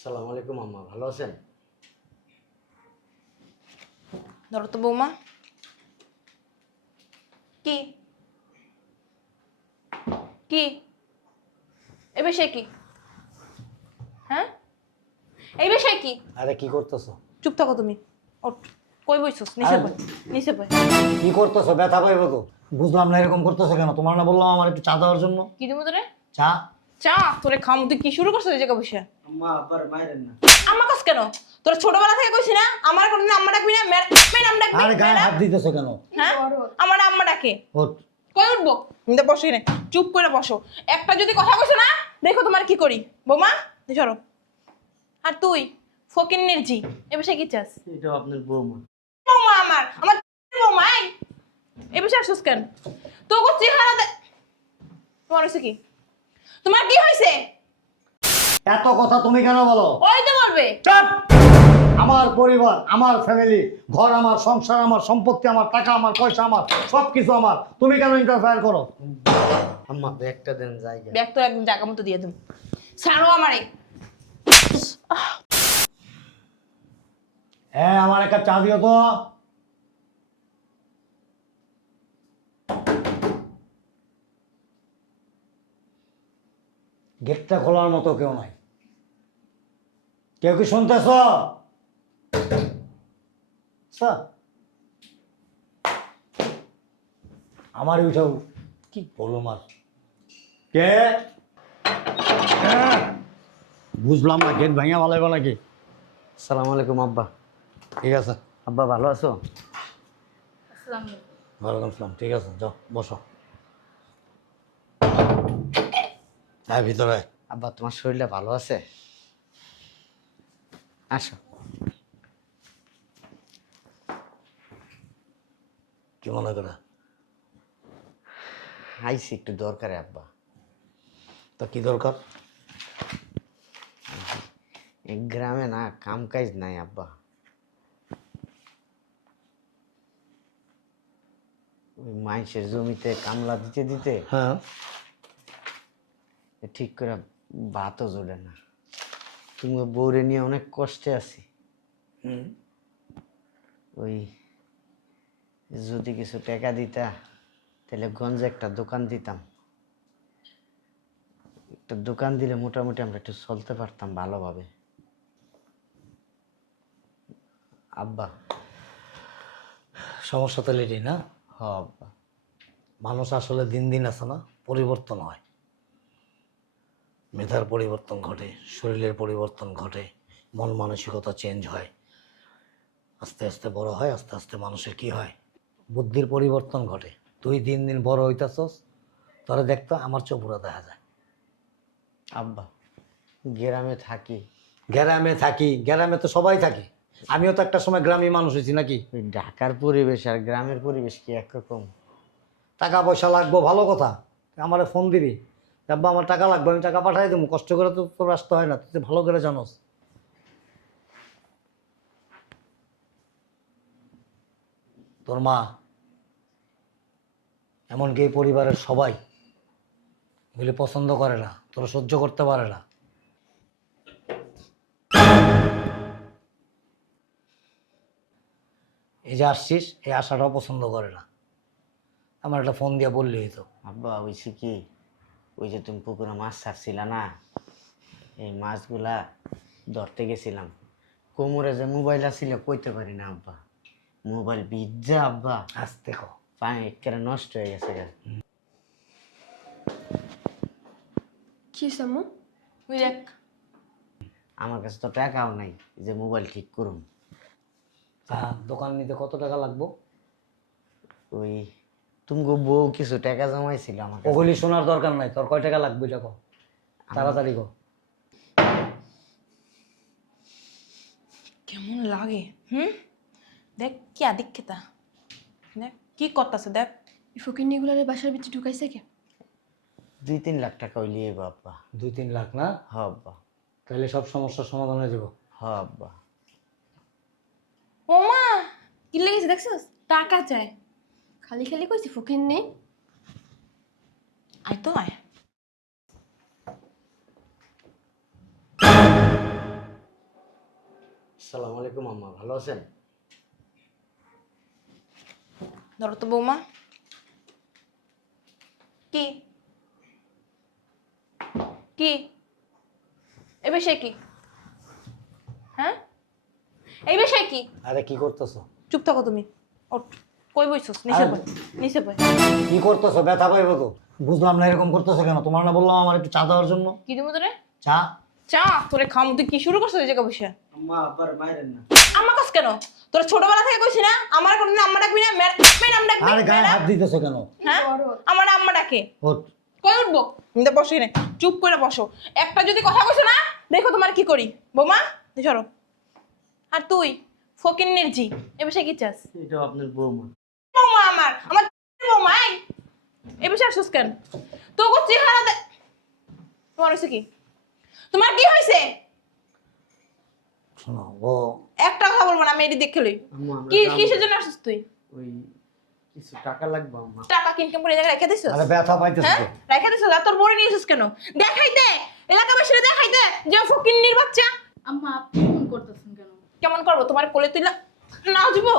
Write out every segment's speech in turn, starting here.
সালাম আলাইকুম আম্মা। ভালো আছেন? ধরো তো বৌমা। কি? কি? এই বিষয়ে কি? হ্যাঁ? এই বিষয়ে কি? আরে কি করতেছো? চুপ থাকো তুমি। ওঠ। কই বইছস? নিচে বই নিচে বই কি করতেছো? ব্যথা পাইবো তো। বুঝলাম না এরকম করতেছো কেন? তোমার না বললাম আমার একটু চা দেওয়ার জন্য। কি দিমু তোরে? চা? চা তোরে খাম তুই কি শুরু করছিস এই জায়গা বসে আম্মা আবার মাইরেন না আমার কাছ কেন? তোর ছোটবেলা থেকে কইছি না আমার কোনো আম্মা ডাকবি না ম্যাডাম ডাকবি আরে গায়ে হাত দিতেছো কেন? হ্যাঁ? আমার আম্মা ডাকে। ওঠ। কই উঠবো? তো বসে নে চুপ করে বসো। একটা যদি কথা কইছো না দেখো তোমার কি করি। বৌমা তুই সরো। আর তুই ফকির নির্জি এ বিষয়ে কি চাস? এটাও আপনার বৌমা। বৌমা আমার আমার বৌমা এই এ বিষয়ে আসছিস কেন? তোকে চেহারা তোমার হয়েছে কি? তোমার কি হয়েছে? এত কথা তুমি কেন বলো? ওই তো বলবে। চুপ! আমার পরিবার আমার ফ্যামিলি ঘর আমার সংসার আমার সম্পত্তি আমার টাকা আমার পয়সা আমার সব কিছু আমার। তুমি কেন ইন্টারফেয়ার করো? আম্মা ব্যাগটা দেন জায়গা। ব্যাগ তো একদম জায়গা মতো দিয়ে দিম ছাড়ো আমারে। হ্যাঁ আমার একটা চা দিও তো। গেটটা খোলার মতো কেউ নাই। কেউ কি শুনতেছ? আমার উঠাও কি বলো মার? কে? হ্যাঁ। বুঝলাম না গেট ভাঙিয়া ভালো নাকি? সালাম আলাইকুম আব্বা। ঠিক আছে। আব্বা ভালো আছো? ওয়ালাইকুম আসসালাম ঠিক আছে যাও বসো। হ্যাঁ ভিতরে। আব্বা তোমার শরীরটা ভালো আছে? আসো। কি মনে করে? আইসি একটু দরকারে আব্বা। তা কি দরকার? এই গ্রামে না কাম কাজ নাই আব্বা। ওই মাইসের জমিতে কামলা দিতে দিতে হ্যাঁ। ঠিক করে ভাতও জোড়ে না। তুমি বউরে নিয়ে অনেক কষ্টে আছি। ওই যদি কিছু টাকা দিতা তাহলে গঞ্জে একটা দোকান দিতাম। একটা দোকান দিলে মোটামুটি আমরা একটু চলতে পারতাম ভালোভাবে। আব্বা। সমস্যা তো এটাই না? হ আব্বা। মানুষ আসলে দিন দিন আছে না পরিবর্তন হয়। মেধার পরিবর্তন ঘটে শরীরের পরিবর্তন ঘটে মন মানসিকতা চেঞ্জ হয়। আস্তে আস্তে বড় হয় আস্তে আস্তে মানুষের কি হয়? বুদ্ধির পরিবর্তন ঘটে। তুই দিন দিন বড় হইতাছস তোরা দেখতো আমার চোপুরা দেখা যায়। আব্বা গ্রামে থাকি। গ্রামে থাকি গ্রামে তো সবাই থাকে। আমিও তো একটা সময় গ্রামীণ মানুষ হয়েছি নাকি? ঢাকার পরিবেশ আর গ্রামের পরিবেশ কি একরকম? টাকা পয়সা লাগবো ভালো কথা। আমারে ফোন দিবি। আব্বা, আমার টাকা লাগবে, আমি টাকা পাঠাই দেবো কষ্ট করে তো তোর আসতে হয় না, তুই তো ভালো করে জানোস। তোর মা, এমনকি এই পরিবারের সবাই এগুলি পছন্দ করে না, তোরা সহ্য করতে পারে না। এই যে আসছিস, এই আশাটাও পছন্দ করে না। আমার একটা ফোন দিয়ে বললি তো আব্বা, হয়েছে কি? ওই যে তুমি পুকুরে মাছ ছাড়ছিল না এই মাছগুলা ধরতে গেছিলাম। কোমরে যে মোবাইল আছিল কইতে পারি না আব্বা। মোবাইল বিজ্জা আব্বা। আসতে কো পানি একেবারে নষ্ট হয়ে গেছে। কি সামু? ওই দেখ। আমার কাছে তো টাকাও নাই যে মোবাইল ঠিক করুন তা দোকান নিতে কত টাকা লাগবো? ওই তুমি বউ কিছু টাকা জমাইছিল আমার কাছে। ওগুলি শোনার দরকার নাই তোর কয় টাকা লাগবে এটা কো তাড়াতাড়ি কো কেমন লাগে হুম? দেখ কি আদিক্ষেতা। দেখ কি করতেছে দেখ। এই ফকিরনিগুলারে বাসার ভিতরে ঢুকাইছে কে? দুই তিন লাখ টাকা ওই লিয়ে আব্বা। দুই তিন লাখ না? হ আব্বা। তাহলে সব সমস্যার সমাধান হয়ে যাব। হ আব্বা। ও মা কি লেগেছে দেখছিস? টাকা চাই। খালি খালি কইছি ফকিরনি আয় তো আয় আলাইকুম আম্মা। ভালো আছেন? ধরো তো বৌমা। কি? কি? এই বিষয় কি? হ্যাঁ? এই বিষয় কি? আরে কি করতেছো? চুপ থাকো তুমি। ওঠ। কই বইছস? নিচে বই নিচে বই কি করতেছো? ব্যথা পাইবো তো। বুঝলাম না এরকম করতেছো কেন? তোমার না বললাম আমার একটু চা দেওয়ার জন্য। কি দিমু তোরে? চা? চা? তোরে খাম তুই কি শুরু করছিস এই জায়গা বসে? আম্মা আবার মাইরেন না। কাছ কেন? তোর ছোটবেলা থেকে কইছি না? আমার কোনদিন আম্মা ডাকবি না মেয়ের ডাকবি আরে গায়ে হাত দিতেছো কেন? হ্যাঁ? আমার আম্মা ডাকে। ওঠ। কই উঠবো? বসো এখানে। চুপ করে বসো। একটা যদি কথা কইছো না দেখো তোমার কি করি। বৌমা সরো। আর তুই ফকির নির্জি এ বিষয়ে কি চাস? এটা আপনার বৌমা। বৌমা আমার আমার বৌমা এই। এ বিষয়ে আসছিস কেন? তোকে চেহারা তোমার হয়েছে কি? তোমার কি হয়েছে শোনো ও একটা কথা বলব না আমি এটি দেখে লই। কি কিসের জন্য আসছিস তুই? ওই কিছু টাকা লাগবে আম্মা টাকা কিনকাম করে এই জায়গায় রেখে দিছিস আরে ব্যথা পাইতেছো হ্যাঁ? তো। রেখে দিছিস আর তোর বড় নিয়েছিস কেন? দেখাইতে এলাকাবাসীরা দেখাইতে যে ফকিন্নির বাচ্চা। আম্মা আপনি ফোন করতেছেন কেন? কেমন করব? তোমার কোলে তুইলা নাচবো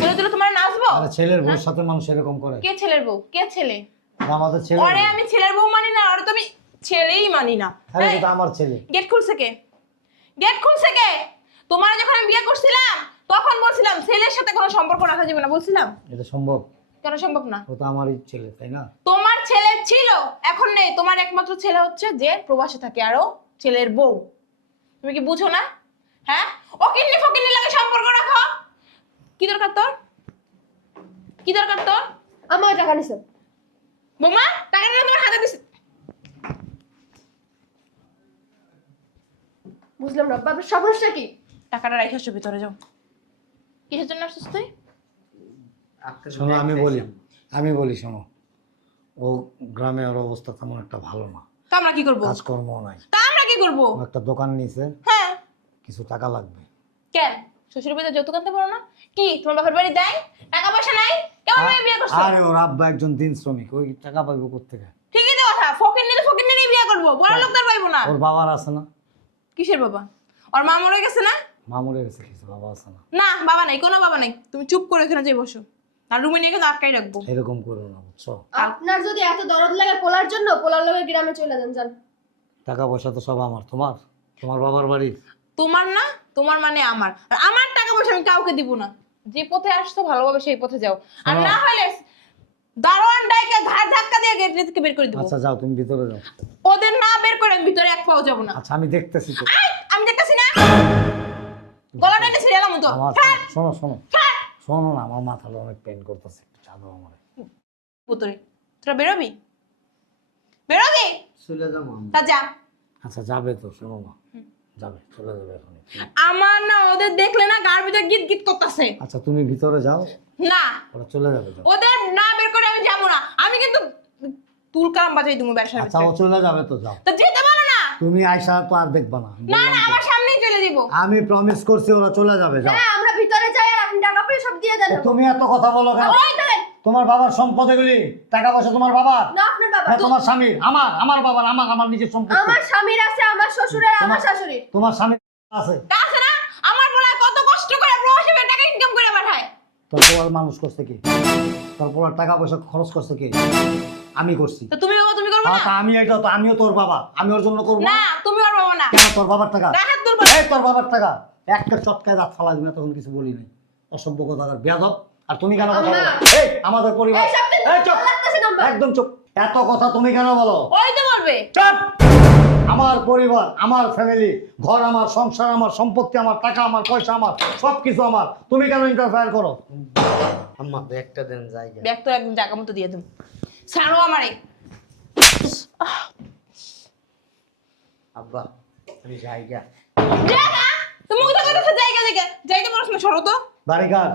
কোলে তুলে তোমার নাচবো আরে ছেলের বউর সাথে মানুষ এরকম করে। কে ছেলের বউ? কে ছেলে? আর আমাদের ছেলে ওরে আমি ছেলের বউ মানি না ওরে তো আমি ছেলেই মানি না। আরে এটা আমার ছেলে। গেট খুলছে কে? গেট খুলছে কে? তোমার যখন আমি বিয়ে করছিলাম তখন বলছিলাম ছেলের সাথে কোনো সম্পর্ক রাখা যাবে না বলছিলাম। এটা সম্ভব? কেন সম্ভব না? ও তো আমারই ছেলে তাই না? তোমার ছেলে ছিল এখন নেই। তোমার একমাত্র ছেলে হচ্ছে যে প্রবাসে থাকে আরও ছেলের বউ। তুমি কি বুঝো না? হ্যাঁ? ও কিডনি ফকিনি লাগে সম্পর্ক রাখো। কি দরকার তোর? কি দরকার তোর? আমার টাকা নিছে। বোমা টাকা নিয়ে তোমার হাতে দিছি। বুঝলাম না বাবার সমস্যা কি? টাকাটা রেখে আসো ভিতরে যাও। কিসের জন্য আসছিস তুই? শোনো আমি বলি আমি বলি শোনো। ও গ্রামে ওর অবস্থা তেমন একটা ভালো না। তা আমরা কি করব? কাজকর্ম নাই। তা আমরা কি করব? একটা দোকান নিয়েছে হ্যাঁ। কিছু টাকা লাগবে। শ্বশুর বাড়িতে যৌতুক আনতে পারো না? কি তোমার বাপের বাড়ি দেয়? টাকা পয়সা নাই? কেমন মেয়ে বিয়ে করছ? আরে ওর আব্বা একজন দিন শ্রমিক ওই টাকা পাইবো কোথেকে ঠিকই তো কথা ফকির নিলে ফকির নিয়ে বিয়ে করব বড় লোকদের পাইবো না। ওর বাবার আছে না? কিসের বাবা? ওর মা মরে গেছে না? মা মরে গেছে কিছু বাবা আছে না? না বাবা নাই কোনো বাবা নাই। তুমি চুপ করে এখানে যাই বসো। আর রুমে নিয়ে গেলে আটকাই রাখব। এরকম করো না বুঝছ? আপনার যদি এত দরদ লাগে পোলার জন্য পোলার লোকের গ্রামে চলে যান যান। টাকা পয়সা তো সব আমার তোমার? তোমার বাবার বাড়ির তোমার না তোমার মানে আমার। আর আমার টাকা পয়সা আমি কাউকে দিব না। যে পথে আসছো ভালোভাবে সেই পথে যাও। আর না হলে দারোয়ান ডাইকে ঘাড় ধাক্কা দিয়ে গেট থেকে বের করে দিব। আচ্ছা যাও তুমি ভিতরে যাও। ওদের না বের করে আমি ভিতরে এক পাও যাব না। আচ্ছা আমি দেখতেছি তো। আমি দেখতেছি না। গলাটা নিয়ে ছিড়ে এলাম তো। শোনো শোনো। শোনো না আমার মাথাটা অনেক পেন করতেছে একটু চা দাও আমার। ভিতরে তোরা বেরোবি? বেরোবি? চলে যাব তা যা। আচ্ছা যাবে তো শোনো না। যাবে চলে যাবে এখন আমার না ওদের দেখলে না গার ভিতরে গিট গিট করতেছে। আচ্ছা তুমি ভিতরে যাও। না। ওরা চলে যাবে যাও। ওদের না বের করে আমি যাব না। আমি কিন্তু তুলকাম বাজাই ব্যবসার আচ্ছা ও ভিতরে। চলে যাবে তো যাও। তো যেতে পারো না। তুমি আয়সা তো আর দেখবা না। না না আমার সামনেই চলে দিব। আমি প্রমিস করছি ওরা চলে যাবে যাও। হ্যাঁ আমরা ভিতরে যাই আর আপনি টাকা পয়সা সব দিয়ে দেন তুমি এত কথা বলো কেন? ওই তোমার বাবার সম্পদ এগুলি? টাকা পয়সা তোমার বাবার? না বাবা তোমার স্বামীর আমার আমার বাবার আমার আমার নিজের সম্পদ আমার স্বামীর আছে আমার শ্বশুরের আমার শাশুড়ির। তোমার স্বামী আছে। তা আছে না? আমার বলা কত কষ্ট করে প্রবাসী টাকা ইনকাম করে পাঠায়। তোর পোলার মানুষ করছে কি? তোর পোলার টাকা পয়সা খরচ করছে কি? আমি করছি। তো তুমি বাবা তুমি করবে হ্যাঁ, না? তা আমি এটা তো আমিও তোর বাবা। আমি ওর জন্য করব। না তুমি আর বাবা না। কেন তোর বাবার টাকা? এই তোর বাবার টাকা। একটা চটকায় দাঁত ফালা দিবে তখন কিছু বলি নাই। অসভ্য কথা আর বেয়াদব। আর তুমি কেন কথা বলো? এই আমাদের পরিবার। এই চুপ। একদম চুপ। এত কথা তুমি কেন বলো? ওই তো বলবে। চুপ! আমার পরিবার আমার ফ্যামিলি ঘর আমার সংসার আমার সম্পত্তি আমার টাকা আমার পয়সা আমার সব কিছু আমার। তুমি কেন ইন্টারফেয়ার করো? আম্মা ব্যাগটা দেন জায়গা। ব্যাগ তো একদম জায়গা মতো দিয়ে দেবো। ছাড়ো আমারে। আব্বা আমি জায়গা। জায়গা? তুমি কোথায় কোথায় জায়গা জায়গা? যাইতে পারছ না সরো তো। বাড়িঘর।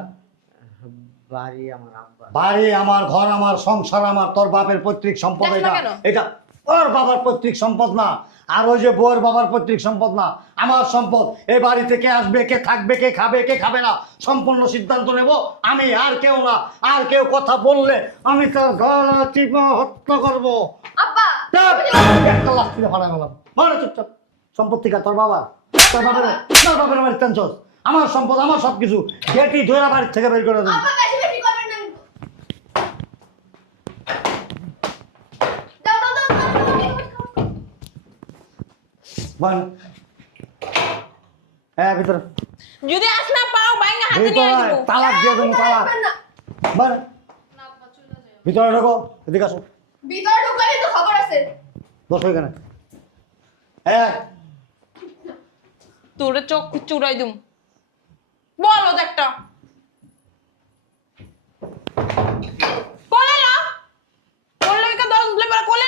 বাড়ি আমার আব্বা বাড়ি আমার ঘর আমার সংসার আমার তোর বাপের পৈতৃক সম্পদ এটা এটা ওর বাবার পৈতৃক সম্পদ না। আর ওই যে বউয়ের বাবার পৈতৃক সম্পদ না। আমার সম্পদ এই বাড়ি থেকে আসবে কে থাকবে কে খাবে কে খাবে না সম্পূর্ণ সিদ্ধান্ত নেব। আমি আর কেউ না। আর কেউ কথা বললে আমি তার গলা টিপা হত্যা করব। আব্বা একটা দিয়ে ফাড়া গেলাম মারে চুপচাপ। সম্পত্তি কার? তোর বাবা তোর বাবার তোর বাবার বাড়িতে আমার সম্পদ আমার সব কিছু গেটি ধরে বাড়ির থেকে বের করে দেবো হ্যাঁ ভিতরে। যদি আস না পাও বাইঙ্গা হাতে নিয়ে আসব। তালাক দিয়ে দেবো তালাক। করবেন বল ভিতরে ঢোকো এদিকে আসো। ভিতরে ঢুকলে তো খবর আছে। বসো এখানে। তোরে চোখ চুড়াই দুম। বলো তো একটা। কা দরজ বলে পরে কোলে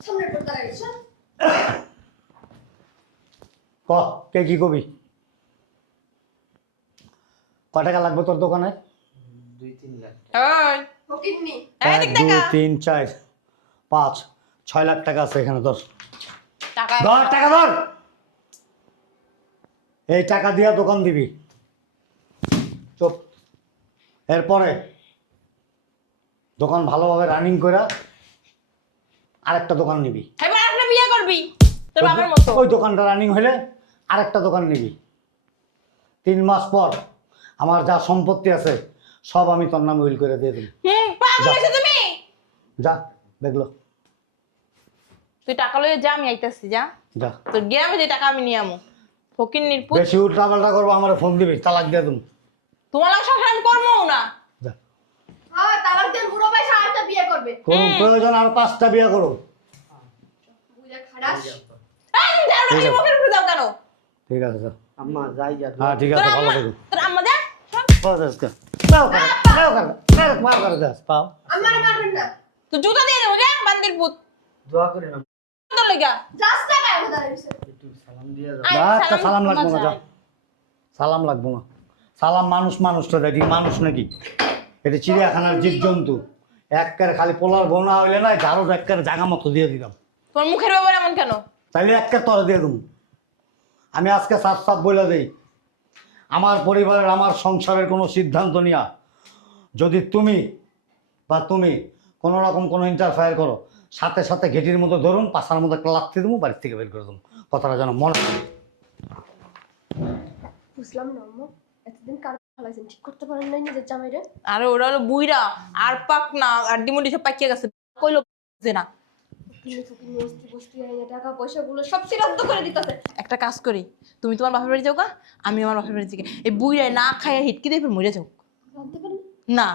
সামনে পড়তে লাগছে ক কে কি কবি? ক টাকা লাগবে তোর দোকানে? এক দুই তিন চার পাঁচ ছয় লাখ টাকা আছে এখানে তোর টাকা। ধর টাকা ধর! এই টাকা দিয়া দোকান দিবি। চুপ। এরপরে দোকান ভালোভাবে রানিং করে আরেকটা দোকান নিবি। এবার বিয়ে করবি? তোর বাবার মতো। ওই দোকানটা রানিং হলে আরেকটা দোকান নিবি। তিন মাস পর আমার যা সম্পত্তি আছে সব আমি তোর নামে উইল করে দিয়ে দিবি। যা। তুমি? যা দেখল। তুই টাকা লইয়ে যা আমি আইতাছি যা। যা। তোর গ্রামে যে টাকা আমি নিয়ে আমু। ফকির নির্পুত বেশি উল্টা পাল্টা করব আমার ফোন দিবি তালাক দিয়ে দেবো। তোমার লাগে সংসার আমি করব না। হ্যাঁ তালাক দিয়ে বুড়ো ভাই সারাটা বিয়ে করবে। কোনো প্রয়োজন আর পাঁচটা বিয়ে করো। বুঝে খারাপ এই তুমি মুখের উপরে দাও কেন? ঠিক আছে স্যার আম্মা যাই যা হ্যাঁ ঠিক আছে ভালো থাকো। তোর আম্মা দেখ পাও যাস কা। পাও করে, পাও করে, পাও করে, পাও করে পাও। আমার মারবেন না তুই জুতা দিয়ে দেবো বান্দির পুত। দোয়া করে না লেগা যা, একটা সালাম লাগবো না যা সালাম লাগবো না। সালাম মানুষ মানুষটা দেখি মানুষ নাকি? এটা চিড়িয়াখানার জীবজন্তু। এককার খালি পোলার বোনা হইলে না ঝাড়ু এককার জায়গা মতো দিয়ে দিলাম। তোর মুখের ব্যাপার এমন কেন? তাইলে একটা তরে দিয়ে দেবো আমি আজকে সাফ সাফ বলে দিই। আমার পরিবারের আমার সংসারের কোনো সিদ্ধান্ত নিয়া যদি তুমি বা তুমি কোনো রকম কোনো ইন্টারফায়ার করো সাথে সাথে ঘেটির মতো ধরুন পাশার মধ্যে একটা লাথি দেবো বাড়ির থেকে বের করে দেবো। কথাটা যেন মনে। বুঝলাম না আম্মা। এতদিন কার ফলাইছেন ঠিক করতে পারেন নাই নিজের জামাইরে? আরে ওরা হলো বুইরা আর পাক না আর ডিমুডি সব পাকিয়ে গেছে। কইলো যে না। একটা কাজ করি তুমি তোমার বাপের বাড়ি যাও আমি আমার বাপের বাড়ি থেকে এই বুইরায় না খাইয়া হিটকি দিয়ে মরে যাও। না।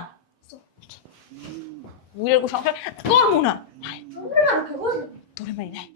বুইরার সংসার করব না। আমরা মার খাব তোরে মারি নাই